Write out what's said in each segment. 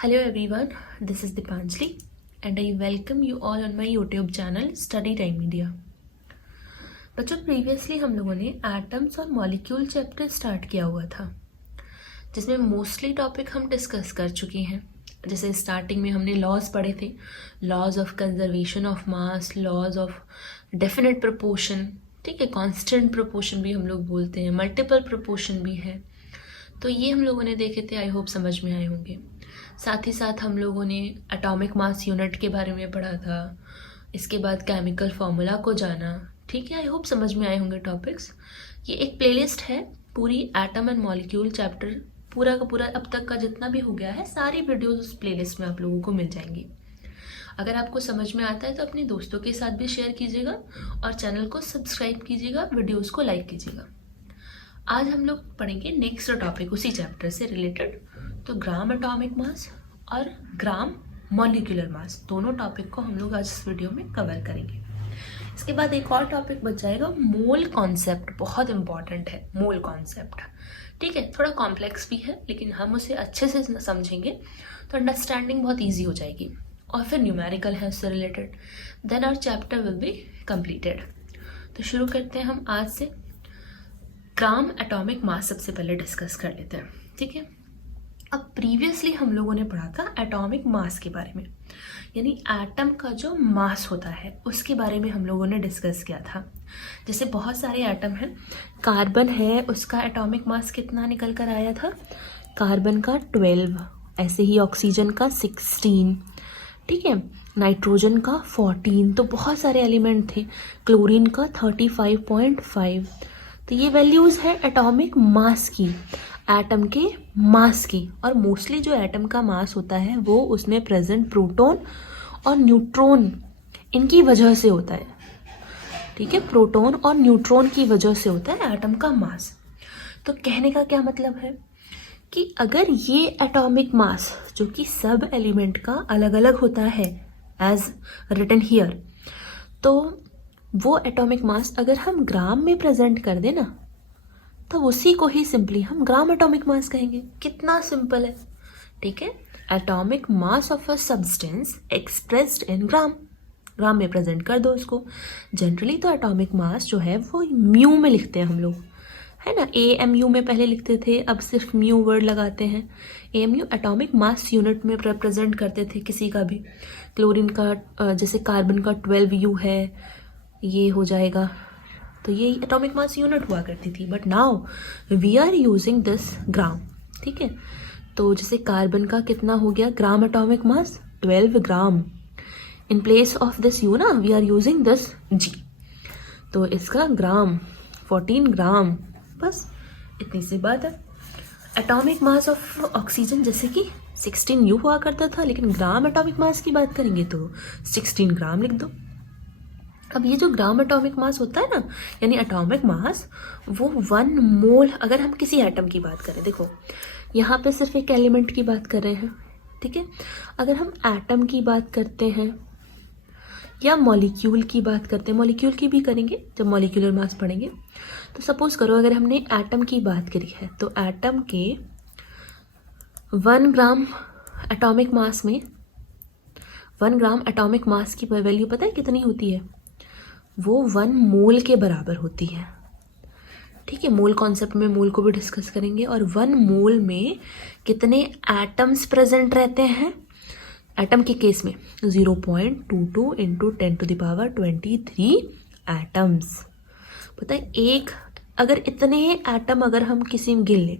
Hello everyone, this is Dipanjali and I welcome you all on my YouTube channel Study Time Media। बच्चों previously हम लोगों ने atoms और molecule chapter start किया हुआ था जिसमें मोस्टली टॉपिक हम डिस्कस कर चुके हैं। जैसे स्टार्टिंग में हमने लॉज पढ़े थे, laws of conservation of mass, laws of definite proportion, ठीक है, कांस्टेंट प्रोपोर्शन भी हम लोग बोलते हैं, मल्टीपल प्रोपोर्शन भी है। तो ये हम लोगों ने देखे थे, आई होप समझ में आए होंगे। साथ ही साथ हम लोगों ने एटॉमिक मास यूनिट के बारे में पढ़ा था, इसके बाद केमिकल फार्मूला को जाना, ठीक है, आई होप समझ में आए होंगे टॉपिक्स। ये एक प्लेलिस्ट है पूरी एटम एंड मॉलिक्यूल चैप्टर, पूरा का पूरा अब तक का जितना भी हो गया है सारी वीडियोस उस प्लेलिस्ट में आप लोगों को मिल जाएंगी। अगर आपको समझ में आता है तो अपने दोस्तों के साथ भी शेयर कीजिएगा और चैनल को सब्सक्राइब कीजिएगा, वीडियोज़ को लाइक कीजिएगा। आज हम लोग पढ़ेंगे नेक्स्ट टॉपिक उसी चैप्टर से रिलेटेड, तो ग्राम एटॉमिक मास और ग्राम मॉलिक्यूलर मास, दोनों टॉपिक को हम लोग आज इस वीडियो में कवर करेंगे। इसके बाद एक और टॉपिक बच जाएगा, मोल कॉन्सेप्ट, बहुत इंपॉर्टेंट है मोल कॉन्सेप्ट, ठीक है, थोड़ा कॉम्प्लेक्स भी है लेकिन हम उसे अच्छे से समझेंगे तो अंडरस्टैंडिंग बहुत ईजी हो जाएगी। और फिर न्यूमेरिकल है उससे related, then our chapter will be completed. तो शुरू करते हैं हम आज से। ग्राम एटॉमिक मास सबसे पहले डिस्कस कर लेते हैं, ठीक है। अब प्रीवियसली हम लोगों ने पढ़ा था एटॉमिक मास के बारे में, यानी एटम का जो मास होता है उसके बारे में हम लोगों ने डिस्कस किया था। जैसे बहुत सारे एटम हैं, कार्बन है, उसका एटॉमिक मास कितना निकल कर आया था, कार्बन का 12, ऐसे ही ऑक्सीजन का 16, ठीक है, नाइट्रोजन का 14, तो बहुत सारे एलिमेंट थे, क्लोरीन का 35.5। तो ये वैल्यूज़ है एटॉमिक मास की, एटम के मास की। और मोस्टली जो एटम का मास होता है वो उसमें प्रेजेंट प्रोटॉन और न्यूट्रॉन, इनकी वजह से होता है, ठीक है, प्रोटॉन और न्यूट्रॉन की वजह से होता है एटम का मास। तो कहने का क्या मतलब है कि अगर ये एटॉमिक मास जो कि सब एलिमेंट का अलग अलग होता है एज रिटन हियर, तो वो एटॉमिक मास अगर हम ग्राम में प्रेजेंट कर दें ना, तो उसी को ही सिंपली हम ग्राम एटॉमिक मास कहेंगे। कितना सिंपल है, ठीक है। Atomic mass of a substance expressed in gram, gram में प्रेजेंट कर दो उसको। जनरली तो एटॉमिक मास जो है वो म्यू में लिखते हैं हम लोग, है ना, AMU में पहले लिखते थे, अब सिर्फ म्यू वर्ड लगाते हैं। AMU एटॉमिक मास यूनिट में रिप्रेजेंट करते थे किसी का भी। क्लोरीन का जैसे कार्बन का 12U है, ये हो जाएगा, तो ये एटॉमिक मास यूनिट हुआ करती थी। But now we are using this gram, ठीक है। तो जैसे कार्बन का कितना हो गया gram atomic mass, 12 gram. In place of this you ना we are using this G, तो इसका ग्राम 14 ग्राम, बस इतनी सी बात है। एटॉमिक मास ऑफ ऑक्सीजन जैसे कि 16U हुआ करता था, लेकिन ग्राम एटॉमिक मास की बात करेंगे तो 16 ग्राम लिख दो। अब ये जो ग्राम एटॉमिक मास होता है ना, यानी एटॉमिक मास, वो 1 मोल, अगर हम किसी एटम की बात करें, देखो यहाँ पे सिर्फ एक एलिमेंट की बात कर रहे हैं, ठीक है। अगर हम एटम की बात करते हैं या मॉलिक्यूल की बात करते हैं, मॉलिक्यूल की भी करेंगे जब मॉलिक्यूलर मास पढ़ेंगे, तो सपोज करो अगर हमने एटम की बात करी है तो एटम के 1 ग्राम एटॉमिक मास में 1 ग्राम एटॉमिक मास की वैल्यू पता है कितनी होती है, वो 1 मोल के बराबर होती है, ठीक है। मोल कॉन्सेप्ट में मोल को भी डिस्कस करेंगे। और 1 मोल में कितने एटम्स प्रेजेंट रहते हैं, एटम के केस में 0.22 इंटू 10⁻23 एटम्स। पता है, एक अगर इतने एटम अगर हम किसी में गिन लें,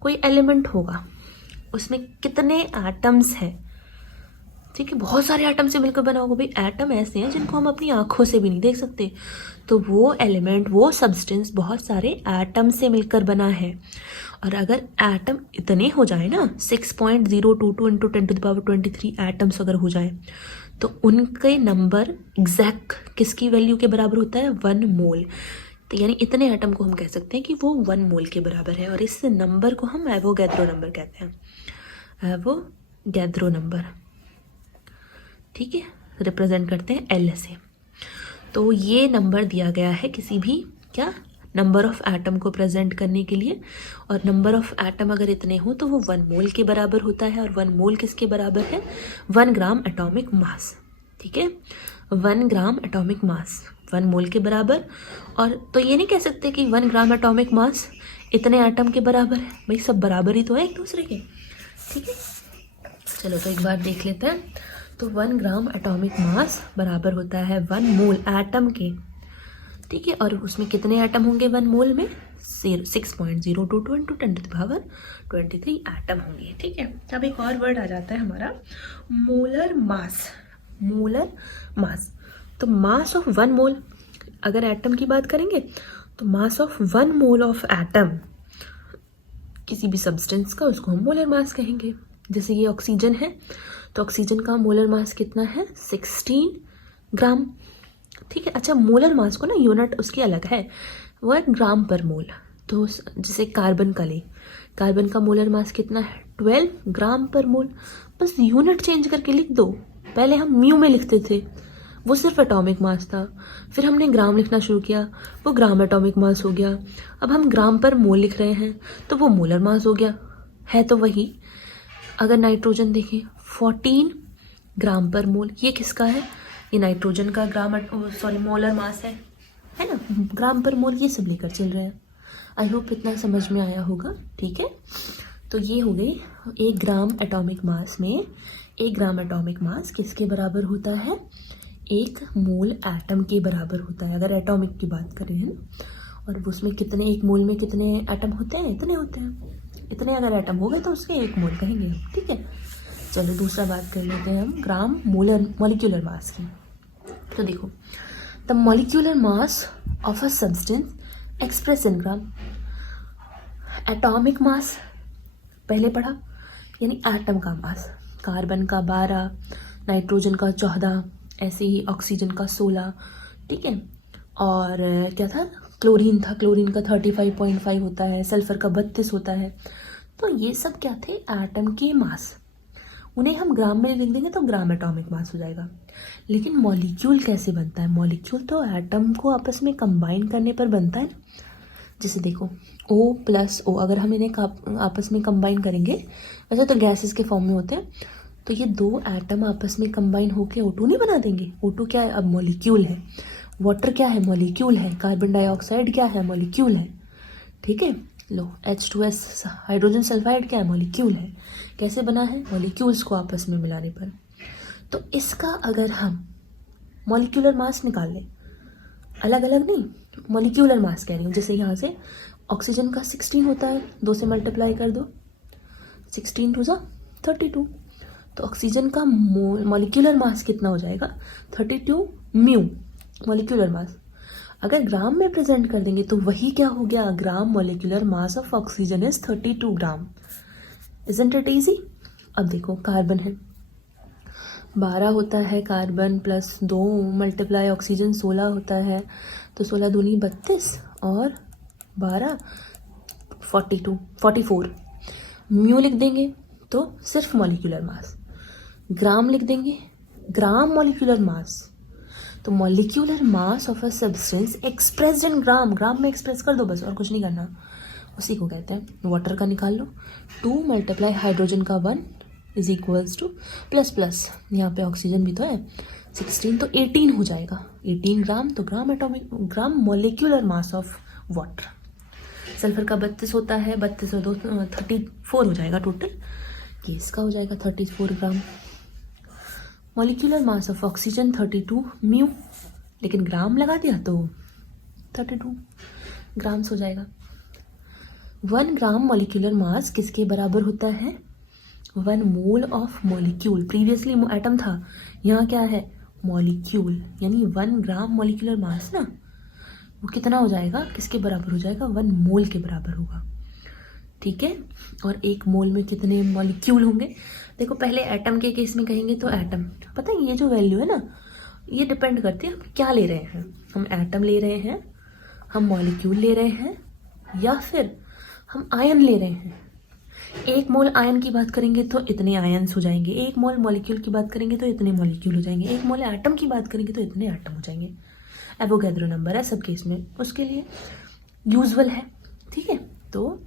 कोई एलिमेंट होगा उसमें कितने एटम्स हैं, ठीक है, बहुत सारे एटम से मिलकर बना होगा। भाई एटम ऐसे हैं जिनको हम अपनी आंखों से भी नहीं देख सकते, तो वो एलिमेंट, वो सब्सटेंस बहुत सारे एटम से मिलकर बना है। और अगर एटम इतने हो जाए ना, 6.022 इंटू 10⁻23 एटम्स अगर हो जाए, तो उनके नंबर एग्जैक्ट किसकी वैल्यू के बराबर होता है, 1 मोल। तो यानी इतने एटम को हम कह सकते हैं कि वो 1 मोल के बराबर है। और इस नंबर को हम एवोगैद्रो नंबर कहते हैं, एवोगैद्रो नंबर, ठीक है, रिप्रेजेंट करते हैं L से। तो ये नंबर दिया गया है किसी भी क्या नंबर ऑफ एटम को प्रेजेंट करने के लिए। और नंबर ऑफ एटम अगर इतने हो तो वो 1 मोल के बराबर होता है। और 1 मोल किसके बराबर है? 1 ग्राम एटॉमिक मास। ठीक है, 1 ग्राम एटॉमिक मास 1 मोल के बराबर। और तो ये नहीं कह सकते कि 1 ग्राम एटॉमिक मास इतने एटम के बराबर है, भाई सब बराबर ही तो है एक दूसरे के। ठीक है, चलो तो एक बार देख लेते हैं। तो 1 ग्राम एटॉमिक मास बराबर होता है 1 मोल एटम के। ठीक है, और उसमें कितने एटम होंगे 1 मोल में? 6.02 × 10⁻23 एटम होंगे। ठीक है, अब एक और वर्ड आ जाता है हमारा मोलर मास। मोलर मास, तो मास ऑफ 1 मोल, अगर एटम की बात करेंगे तो mass of 1 mole of atom किसी भी सब्सटेंस का, उसको हम मोलर मास कहेंगे। जैसे ये ऑक्सीजन है तो ऑक्सीजन का मोलर मास कितना है? 16 ग्राम। ठीक है, अच्छा मोलर मास को ना यूनिट उसकी अलग है, वो है ग्राम पर मोल। तो जैसे कार्बन का ले, कार्बन का मोलर मास कितना है? 12 ग्राम पर मोल। बस यूनिट चेंज करके लिख दो। पहले हम म्यू में लिखते थे, वो सिर्फ एटॉमिक मास था, फिर हमने ग्राम लिखना शुरू किया, वो ग्राम एटॉमिक मास हो गया। अब हम ग्राम पर मोल लिख रहे हैं तो वो मोलर मास हो गया, है तो वही। अगर नाइट्रोजन देखें 14 ग्राम पर मोल, ये किसका है? ये नाइट्रोजन का ग्राम मोलर मास है ना, ग्राम पर मोल ये सब लेकर चल रहे हैं। आई होप इतना समझ में आया होगा। ठीक है, तो ये हो गई 1 ग्राम एटॉमिक मास में 1 ग्राम एटॉमिक मास किसके बराबर होता है? 1 मोल एटम के बराबर होता है, अगर एटॉमिक की बात करें, है ना। और उसमें कितने, 1 मोल में कितने एटम होते हैं? इतने होते हैं। इतने अगर एटम हो गए तो उसके 1 मोल कहेंगे हम। ठीक है, चलो दूसरा बात कर लेते हैं हम ग्राम मॉलिक्यूलर मास की। तो देखो, the molecular mass of a substance express in gram. Atomic मास पहले पढ़ा, यानी एटम का मास, कार्बन का 12, नाइट्रोजन का 14, ऐसे ही ऑक्सीजन का 16। ठीक है, और क्या था? क्लोरीन था, क्लोरीन का 35.5 होता है, सल्फर का 32 होता है। तो ये सब क्या थे? एटम के मास। उन्हें हम ग्राम में लिख देंगे तो ग्राम एटॉमिक मास हो जाएगा। लेकिन मॉलिक्यूल कैसे बनता है? मॉलिक्यूल तो एटम को आपस में कंबाइन करने पर बनता है ना। जैसे देखो O + O, अगर हम इन्हें आपस में कंबाइन करेंगे, वैसे तो गैसेस के फॉर्म में होते हैं, तो ये 2 एटम आपस में कंबाइन होकर O2 नहीं बना देंगे। O2 क्या है? अब मॉलिक्यूल है। वाटर क्या है? मॉलिक्यूल है। कार्बन डाइऑक्साइड क्या है? मॉलिक्यूल है। ठीक है, लो H2S हाइड्रोजन सल्फाइड क्या है? मॉलिक्यूल है। कैसे बना है? मॉलिक्यूल्स को आपस में मिलाने पर। तो इसका अगर हम मॉलिक्यूलर मास निकाल लें, अलग अलग नहीं, मॉलिक्यूलर मास कह रही हूँ। जैसे यहाँ से ऑक्सीजन का 16 होता है, 2 से मल्टीप्लाई कर दो, 16 × 2 = 32। तो ऑक्सीजन का मॉलिक्यूलर मास कितना हो जाएगा? 32 म्यू मॉलिक्यूलर मास। अगर ग्राम में प्रेजेंट कर देंगे तो वही क्या हो गया? ग्राम molecular mass of oxygen is 32 gram. Isn't it easy? अब देखो कार्बन है, 12 होता है कार्बन, प्लस 2 × ऑक्सीजन 16 होता है, तो 16 दूनी 32 और 12 44। म्यू लिख देंगे तो सिर्फ मॉलिक्यूलर मास, ग्राम लिख देंगे ग्राम मॉलिक्यूलर मास। तो molecular mass of a substance expressed in gram, gram में एक्सप्रेस कर दो बस, और कुछ नहीं करना। उसी को कहते हैं। वाटर का निकाल लो, 2 × हाइड्रोजन का 1 = प्लस यहाँ पे ऑक्सीजन भी तो है 16, तो 18 हो जाएगा। 18 ग्राम, तो ग्राम molecular mass of water. Sulphur का 32 होता है, 32 और 2 34 हो जाएगा टोटल, ये इसका हो जाएगा 34 gram. Molecular mass of oxygen 32 mu, लेकिन ग्राम लगा दिया तो 32 ग्राम्स हो जाएगा। 1 ग्राम मॉलिक्यूलर मास किसके बराबर होता है? 1 mole of molecule. Previously atom था, यहाँ क्या है? मॉलिक्यूल, यानी 1 ग्राम मॉलिक्यूलर मास ना, वो कितना हो जाएगा? किसके बराबर हो जाएगा? 1 मोल के बराबर होगा। ठीक है, और 1 मोल में कितने मॉलिक्यूल होंगे? देखो पहले एटम के केस में कहेंगे तो एटम, पता है ये जो वैल्यू है ना, ये डिपेंड करती है हम क्या ले रहे हैं। हम एटम ले रहे हैं, हम मॉलिक्यूल ले रहे हैं, या फिर हम आयन ले रहे हैं। 1 मोल आयन की बात करेंगे तो इतने आयन्स हो जाएंगे, 1 मोल मॉलिक्यूल की बात करेंगे तो इतने मॉलिक्यूल हो जाएंगे, 1 मोल एटम की बात करेंगे तो इतने एटम हो जाएंगे। एवोगैड्रो नंबर है सब केस में। उसके लिए यूजुअल है, ठीक है। तो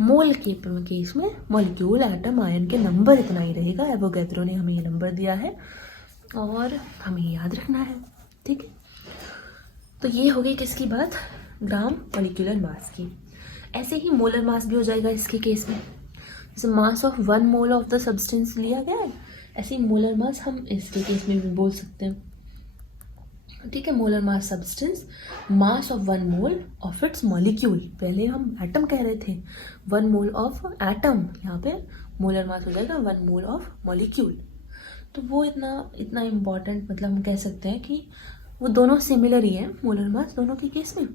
मोल के केस में मॉलिक्यूल, एटम, आयन के नंबर इतना ही रहेगा। एवोगैड्रो ने हमें ये नंबर दिया है और हमें याद रखना है, ठीक है। तो ये हो गई किसकी बात, ग्राम मॉलिक्यूलर मास की। ऐसे ही मोलर मास भी हो जाएगा इसके केस में। जैसे mass of 1 mole of the substance लिया गया है, ऐसे ही मोलर मास हम इसके केस में भी बोल सकते हैं, ठीक है। Molar mass substance, mass of 1 mole of its molecule. पहले हम एटम कह रहे थे, 1 मोल ऑफ एटम, यहाँ पे मोलर मास हो जाएगा 1 मोल ऑफ मॉलिक्यूल। तो वो इतना इम्पॉर्टेंट, मतलब हम कह सकते हैं कि वो दोनों सिमिलर ही हैं, मोलर मास दोनों के केस में।